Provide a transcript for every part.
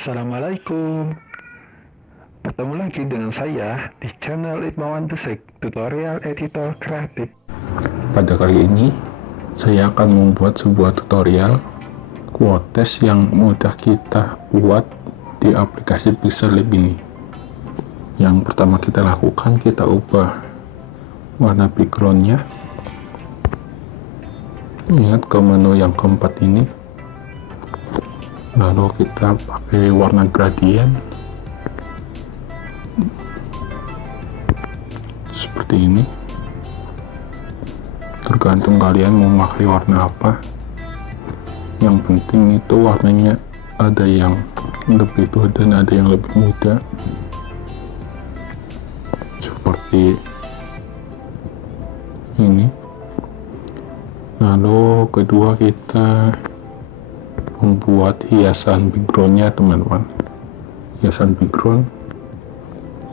Assalamualaikum. Bertemu lagi dengan saya di channel Muhammad Fukron, tutorial editor kreatif. Pada kali ini, saya akan membuat sebuah tutorial quotes yang mudah kita buat di aplikasi Pixellab ini. Yang pertama kita lakukan, kita ubah warna backgroundnya. Ingat ke menu yang keempat ini. Lalu kita pakai warna gradient seperti ini, tergantung kalian mau pakai warna apa. Yang penting itu warnanya ada yang lebih tua dan ada yang lebih muda, seperti ini. Lalu kedua kita membuat hiasan backgroundnya, teman-teman. Hiasan background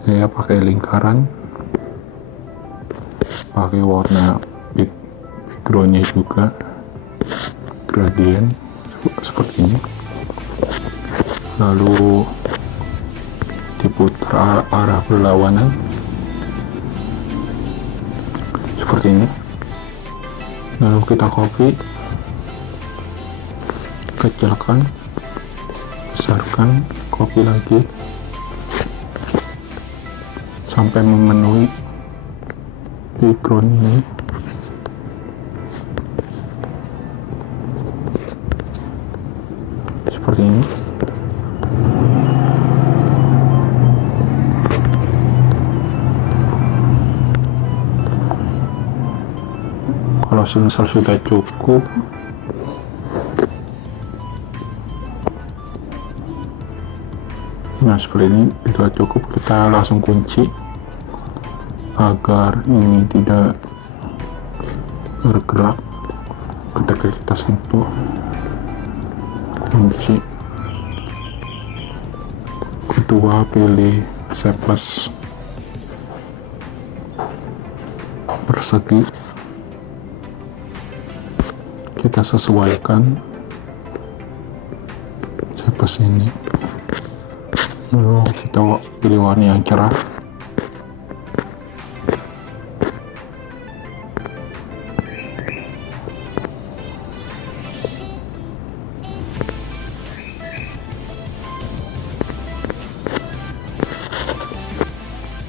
saya pakai lingkaran, pakai warna backgroundnya juga gradient seperti ini, lalu diputar arah berlawanan seperti ini. Lalu kita copy, kecilkan, besarkan, copy lagi sampai memenuhi background ini. Seperti ini. Kalau semisal sudah cukup, nah seperti ini sudah cukup, kita langsung kunci agar ini tidak bergerak ketika kita sentuh. Kunci. Kedua, pilih shape persegi, kita sesuaikan shape ini. Lalu kita pilih warna yang cerah.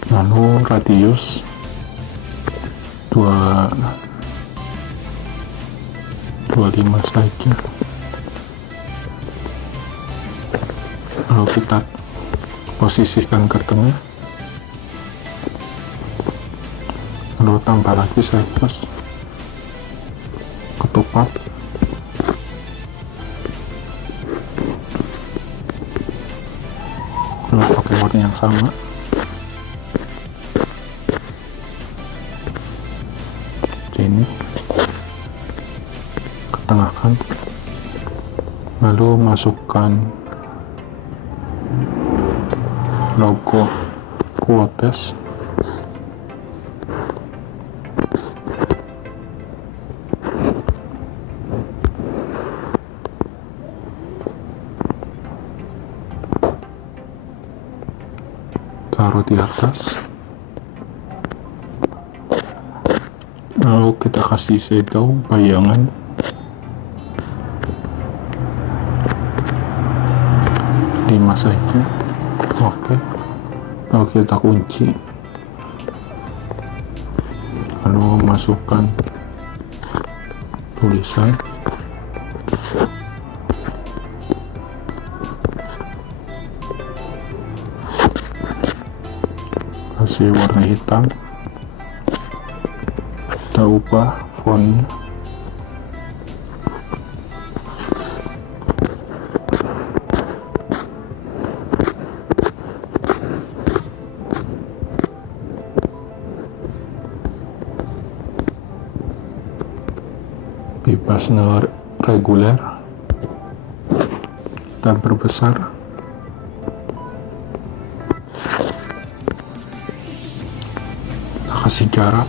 Lalu radius 25 saja. Lalu kita posisikan ke tengah, lalu tambah lagi shape ketupat. Lalu pakai warna yang sama, ini ketengahkan, lalu masukkan logo quotes, taruh di atas. Lalu kita kasih shadow bayangan, lima saja. Oke. Lalu kita kunci, lalu masukkan tulisan, kasih warna hitam, kita ubah fontnya. Bebas reguler, kita berbesar. Kita kasih jarak,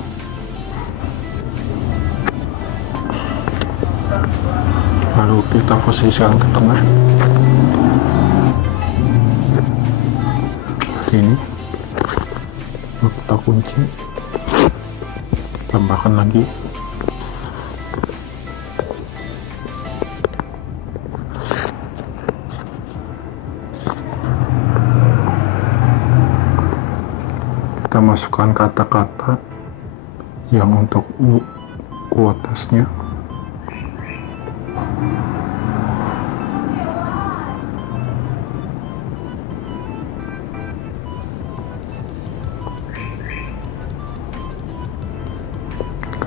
lalu kita posisikan ke tengah. seperti ini. Kita kunci, tambahkan lagi. Kita masukkan kata-kata yang untuk kuotasnya.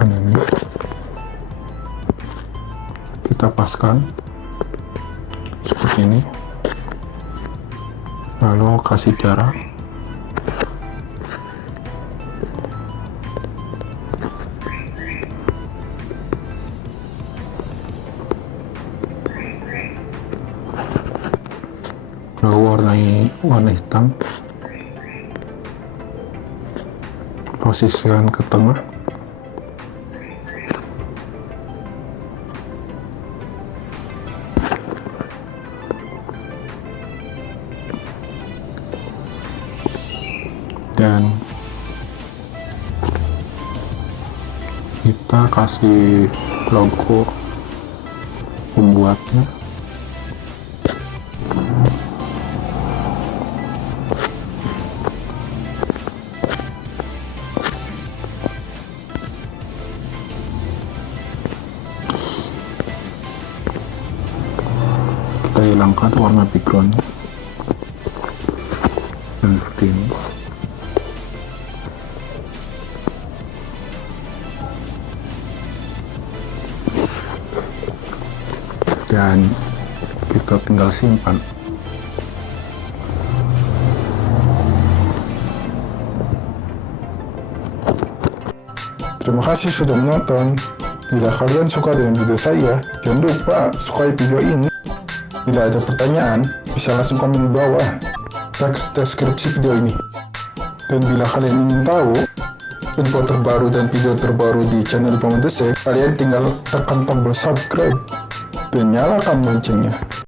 Ini kita paskan seperti ini, lalu kasih jarak. Lalu warna hitam, posisikan ke tengah. Dan kita kasih logo pembuatnya. Kita hilangkan warna backgroundnya dan seperti ini. Dan kita tinggal simpan. Terima kasih sudah menonton. Bila kalian suka dengan video saya, jangan lupa sukai video ini. Bila ada pertanyaan, bisa langsung komen di bawah teks deskripsi video ini. Dan bila kalian ingin tahu info terbaru dan video terbaru di channel Muhammad Fukron, kalian tinggal tekan tombol subscribe dan nyalakan loncengnya.